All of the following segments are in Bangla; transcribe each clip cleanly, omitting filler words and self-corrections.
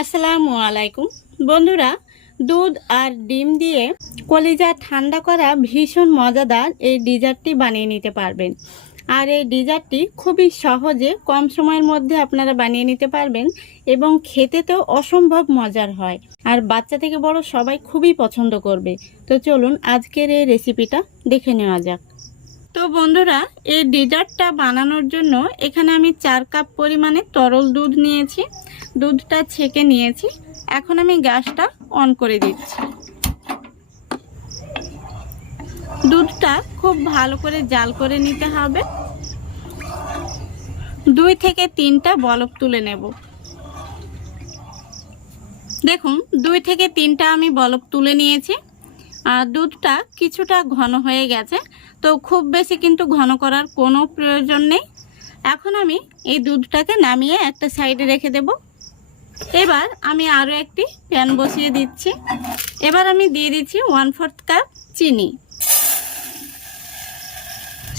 আসসালামু আলাইকুম বন্ধুরা, দুধ আর ডিম দিয়ে কলিজা ঠান্ডা করা ভীষণ মজাদার এই ডেজার্টটি বানিয়ে নিতে পারবেন। আর এই ডেজার্টটি খুবই সহজে কম সময়ের মধ্যে আপনারা বানিয়ে নিতে পারবেন এবং খেতে তো অসম্ভব মজার হয়। আর বাচ্চা থেকে বড় সবাই খুবই পছন্দ করবে। তো চলুন আজকের এই রেসিপিটা দেখে নেওয়া যাক। তো বন্ধুরা, এই ডেজার্টটা বানানোর জন্য এখানে আমি 4 কাপ পরিমাণে তরল দুধ নিয়েছি। দুধটা ছেঁকে নিয়েছি। এখন আমি গ্যাসটা অন করে দিচ্ছি। দুধটা খুব ভালো করে জাল করে নিতে হবে। 2 থেকে 3টা বলক তুলে নেব। দেখুন 2 থেকে 3টা আমি বলক তুলে নিয়েছি। আর দুধটা কিছুটা ঘন হয়ে গেছে, তো খুব বেশি কিন্তু ঘন করার কোনো প্রয়োজন নেই। এখন আমি এই দুধটাকে নামিয়ে একটা সাইডে রেখে দেব। এবার আমি আরও একটি প্যান বসিয়ে দিচ্ছি। এবার আমি দিয়ে দিচ্ছি 1/4 কাপ চিনি।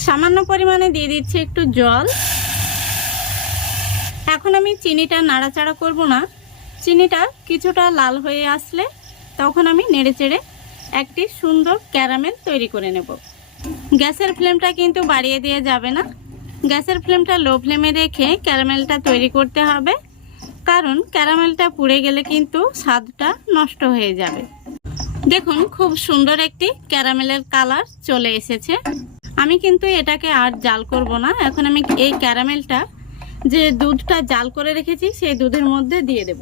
সামান্য পরিমাণে দিয়ে দিচ্ছি একটু জল। এখন আমি চিনিটা নাড়াচাড়া করব না। চিনিটা কিছুটা লাল হয়ে আসলে তখন আমি নেড়েচেড়ে একটি সুন্দর ক্যারামেল তৈরি করে নেব। গ্যাসের ফ্লেমটা কিন্তু বাড়িয়ে দিয়ে যাবে না। গ্যাসের ফ্লেমটা লো ফ্লেমে রেখে ক্যারামেলটা তৈরি করতে হবে, কারণ ক্যারামেলটা পুড়ে গেলে কিন্তু স্বাদটা নষ্ট হয়ে যাবে। দেখুন খুব সুন্দর একটি ক্যারামেলের কালার চলে এসেছে। আমি কিন্তু এটাকে আর জাল করব না। এখন আমি এই ক্যারামেলটা যে দুধটা জাল করে রেখেছি সেই দুধের মধ্যে দিয়ে দেব।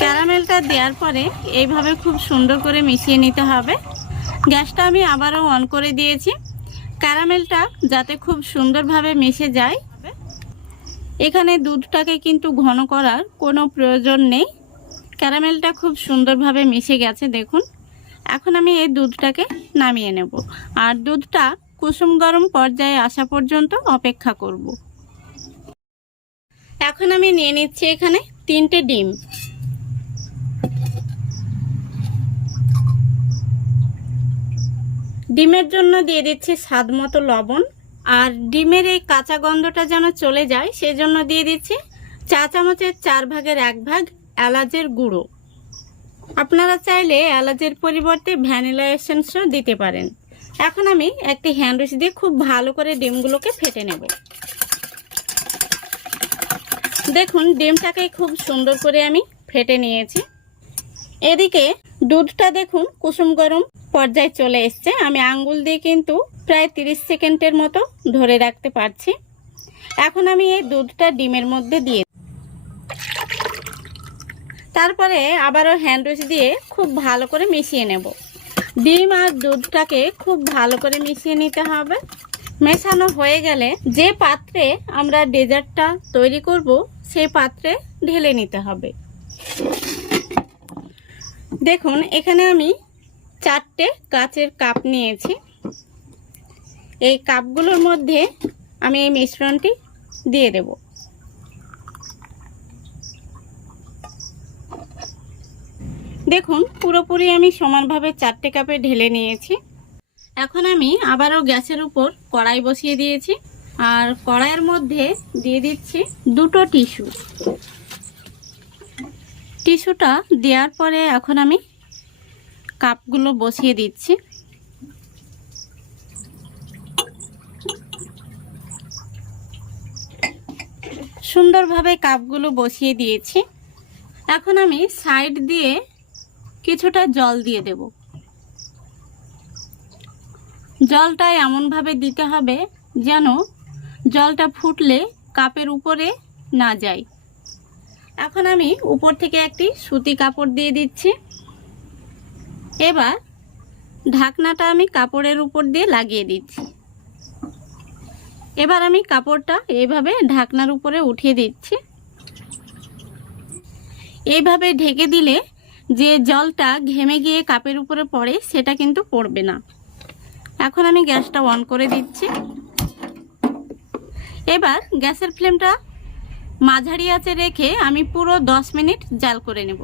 ক্যারামেলটা দেওয়ার পরে এইভাবে খুব সুন্দর করে মিশিয়ে নিতে হবে। গ্যাসটা আমি আবারও অন করে দিয়েছি, ক্যারামেলটা যাতে খুব সুন্দরভাবে মিশে যায়। এখানে দুধটাকে কিন্তু ঘন করার কোনো প্রয়োজন নেই। ক্যারামেলটা খুব সুন্দরভাবে মিশে গেছে দেখুন। এখন আমি এই দুধটাকে নামিয়ে নেব আর দুধটা কুসুম গরম পর্যায়ে আসা পর্যন্ত অপেক্ষা করব। এখন আমি নিয়ে নিচ্ছি এখানে 3টে ডিম। ডিমের জন্য দিয়ে দিচ্ছি স্বাদ মতো লবণ। আর ডিমের এই কাঁচা গন্ধটা যেন চলে যায় সেজন্য দিয়ে দিচ্ছি 4 চামচের 4 ভাগের 1 ভাগ এলাচের গুঁড়ো। আপনারা চাইলে এলাচের পরিবর্তে ভ্যানিলা এসেন্সও দিতে পারেন। এখন আমি একটি হ্যান্ড উইচ দিয়ে খুব ভালো করে ডিমগুলোকে ফেটে নেব। দেখুন ডিমটাকে খুব সুন্দর করে আমি ফেটে নিয়েছি। এদিকে দুধটা দেখুন কুসুম গরম পর্যায়ে চলে এসছে। আমি আঙ্গুল দিয়ে কিন্তু প্রায় 30 সেকেন্ডের মতো ধরে রাখতে পারছি। এখন আমি এই দুধটা ডিমের মধ্যে দিয়ে তারপরে আবারও হ্যান্ড উইচ দিয়ে খুব ভালো করে মিশিয়ে নেব। ডিম আর দুধটাকে খুব ভালো করে মিশিয়ে নিতে হবে। মেশানো হয়ে গেলে যে পাত্রে আমরা ডেজার্টটা তৈরি করব সেই পাত্রে ঢেলে নিতে হবে। দেখুন এখানে আমি 4টে কাচের কাপ নিয়েছি। এই কাপগুলোর মধ্যে আমি এই মিশ্রণটি দিয়ে দেব। দেখুন পুরোপুরি আমি সমানভাবে 4টে কাপে ঢেলে নিয়েছি। এখন আমি আবারও গ্যাসের উপর কড়াই বসিয়ে দিয়েছি আর কড়াইয়ের মধ্যে দিয়ে দিচ্ছি 2টো টিস্যু। টিস্যুটা দেওয়ার পরে এখন আমি কাপগুলো বসিয়ে দিচ্ছি। সুন্দরভাবে কাপগুলো বসিয়ে দিয়েছি। এখন আমি সাইড দিয়ে কিছুটা জল দিয়ে দেব। জলটা এমনভাবে দিতে হবে যেন জলটা ফুটলে কাপের উপরে না যায়। এখন আমি উপর থেকে একটি সুতি কাপড় দিয়ে দিচ্ছি। এবার ঢাকনাটা আমি কাপড়ের উপর দিয়ে লাগিয়ে দিচ্ছি। এবার আমি কাপড়টা এইভাবে ঢাকনার উপরে উঠিয়ে দিচ্ছি। এইভাবে ঢেকে দিলে যে জলটা ঘেমে গিয়ে কাপের উপরে পড়ে সেটা কিন্তু পড়বে না। এখন আমি গ্যাসটা অন করে দিচ্ছি। এবার গ্যাসের ফ্লেমটা মাঝারি আঁচে রেখে আমি পুরো 10 মিনিট জাল করে নেব।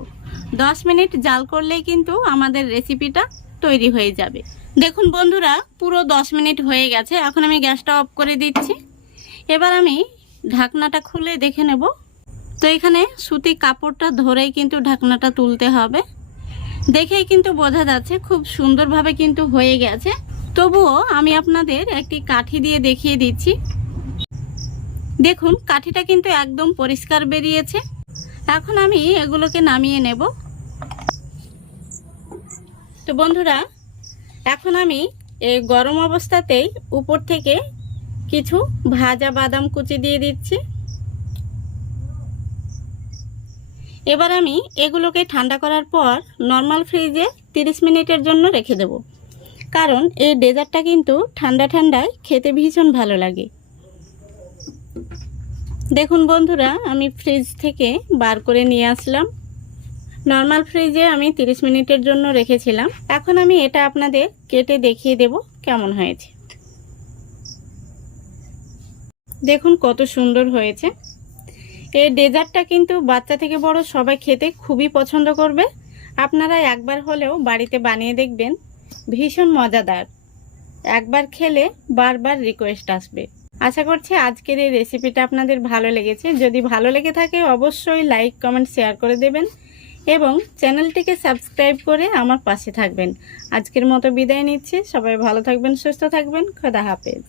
10 মিনিট জাল করলেই কিন্তু আমাদের রেসিপিটা তৈরি হয়ে যাবে। দেখুন বন্ধুরা পুরো 10 মিনিট হয়ে গেছে। এখন আমি গ্যাসটা অফ করে দিচ্ছি। এবার আমি ঢাকনাটা খুলে দেখে নেব। তো এখানে সুতি কাপড়টা ধরেই কিন্তু ঢাকনাটা তুলতে হবে। দেখেই কিন্তু বোঝা যাচ্ছে খুব সুন্দরভাবে কিন্তু হয়ে গেছে। তবুও আমি আপনাদের একটি কাঠি দিয়ে দেখিয়ে দিচ্ছি। দেখুন কাঠিটা কিন্তু একদম পরিষ্কার বেরিয়েছে। এখন আমি এগুলোকে নামিয়ে নেব। তো বন্ধুরা, এখন আমি এই গরম অবস্থাতেই উপর থেকে কিছু ভাজা বাদাম কুচি দিয়ে দিচ্ছি। এবার আমি এগুলোকে ঠান্ডা করার পর নর্মাল ফ্রিজে 30 মিনিটের জন্য রেখে দেব, কারণ এই ডেজার্টটা কিন্তু ঠান্ডা ঠান্ডায় খেতে ভীষণ ভালো লাগে। দেখুন বন্ধুরা, আমি ফ্রিজ থেকে বার করে নিয়ে আসলাম। নর্মাল ফ্রিজে আমি 30 মিনিটের জন্য রেখেছিলাম। এখন আমি এটা আপনাদের কেটে দেখিয়ে দেব কেমন হয়েছে। দেখুন কত সুন্দর হয়েছে। এই ডেজার্টটা কিন্তু বাচ্চা থেকে বড় সবাই খেতে খুবই পছন্দ করবে। আপনারা একবার হলেও বাড়িতে বানিয়ে দেখবেন, ভীষণ মজাদার। একবার খেলে বারবার রিকোয়েস্ট আসবে। আশা করছি আজকের এই রেসিপিটা আপনাদের ভালো লেগেছে। যদি ভালো লেগে থাকে অবশ্যই লাইক, কমেন্ট, শেয়ার করে দেবেন এবং চ্যানেলটিকে সাবস্ক্রাইব করে আমার পাশে থাকবেন। আজকের মতো বিদায় নিচ্ছি। সবাই ভালো থাকবেন, সুস্থ থাকবেন। খোদা হাফেজ।